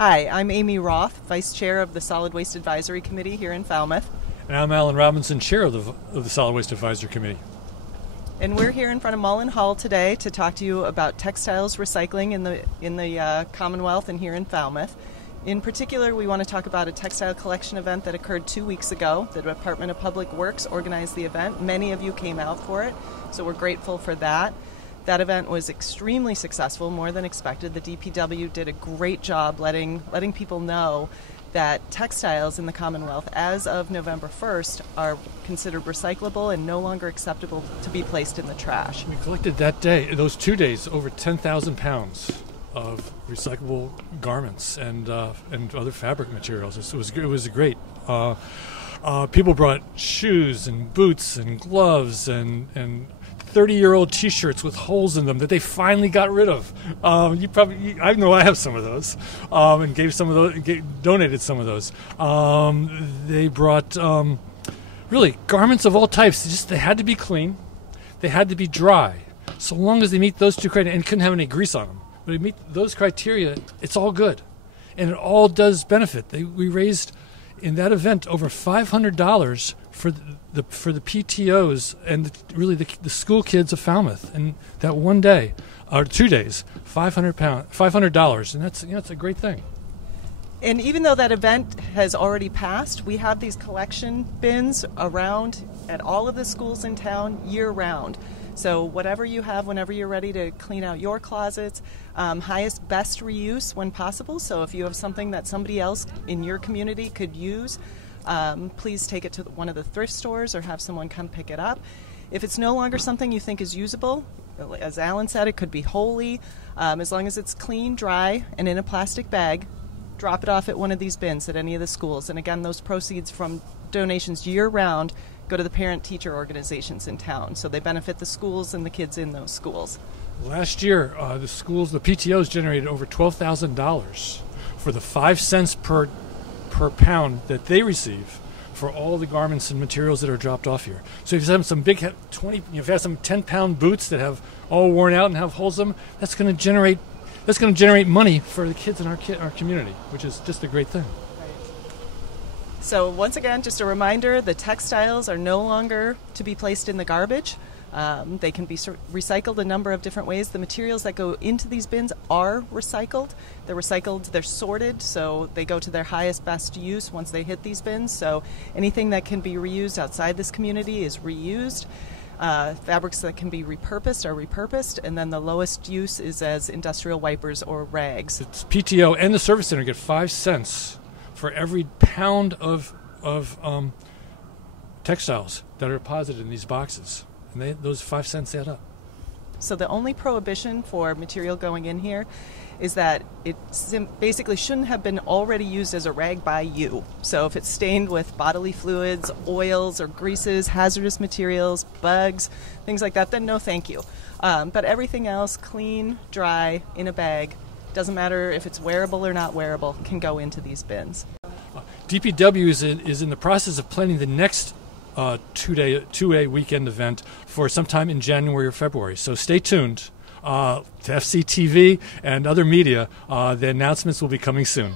Hi, I'm Amy Roth, Vice Chair of the Solid Waste Advisory Committee here in Falmouth. And I'm Alan Robinson, Chair of the Solid Waste Advisory Committee. And we're here in front of Mullen Hall today to talk to you about textiles recycling in the Commonwealth and here in Falmouth. In particular, we want to talk about a textile collection event that occurred 2 weeks ago. The Department of Public Works organized the event. Many of you came out for it, so we're grateful for that. That event was extremely successful, more than expected. The DPW did a great job letting people know that textiles in the Commonwealth, as of November 1st, are considered recyclable and no longer acceptable to be placed in the trash. We collected that day, those 2 days, over 10,000 pounds of recyclable garments and other fabric materials. It was great. People brought shoes and boots and gloves and 30-year-old T-shirts with holes in them that they finally got rid of. I know I have some of those, and gave some of those, donated some of those. They brought really garments of all types. They had to be clean, they had to be dry. So long as they meet those two criteria, and couldn't have any grease on them, but they meet those criteria, it's all good, and it all does benefit. We raised in that event over $500 for the PTOs and really the school kids of Falmouth. And that one day, or 2 days, $500, and that's a great thing. And even though that event has already passed, we have these collection bins around at all of the schools in town year-round. So whatever you have, whenever you're ready to clean out your closets, highest, best reuse when possible. So if you have something that somebody else in your community could use, please take it to one of the thrift stores or have someone come pick it up. If it's no longer something you think is usable, as Alan said, it could be wholly. As long as it's clean, dry, and in a plastic bag, drop it off at one of these bins at any of the schools. And again, those proceeds from donations year-round go to the parent-teacher organizations in town. So they benefit the schools and the kids in those schools. Last year, the PTOs generated over $12,000 for the 5 cents per pound that they receive for all the garments and materials that are dropped off here. So if you have some big 20, if you have some 10-pound boots that have all worn out and have holes in them, that's going to generate money for the kids in our community, which is just a great thing. So once again, just a reminder, the textiles are no longer to be placed in the garbage. They can be recycled a number of different ways. The materials that go into these bins are recycled. They're sorted, so they go to their highest, best use once they hit these bins. So anything that can be reused outside this community is reused. Fabrics that can be repurposed are repurposed, and then the lowest use is as industrial wipers or rags. It's PTO and the service center get 5 cents for every pound of textiles that are deposited in these boxes. And those 5 cents add up. So the only prohibition for material going in here is that it basically shouldn't have been already used as a rag by you. So if it's stained with bodily fluids, oils or greases, hazardous materials, bugs, things like that, then no thank you. But everything else, clean, dry, in a bag, doesn't matter if it's wearable or not wearable, can go into these bins. DPW is in the process of planning the next two-day weekend event for sometime in January or February. So stay tuned to FCTV and other media. The announcements will be coming soon.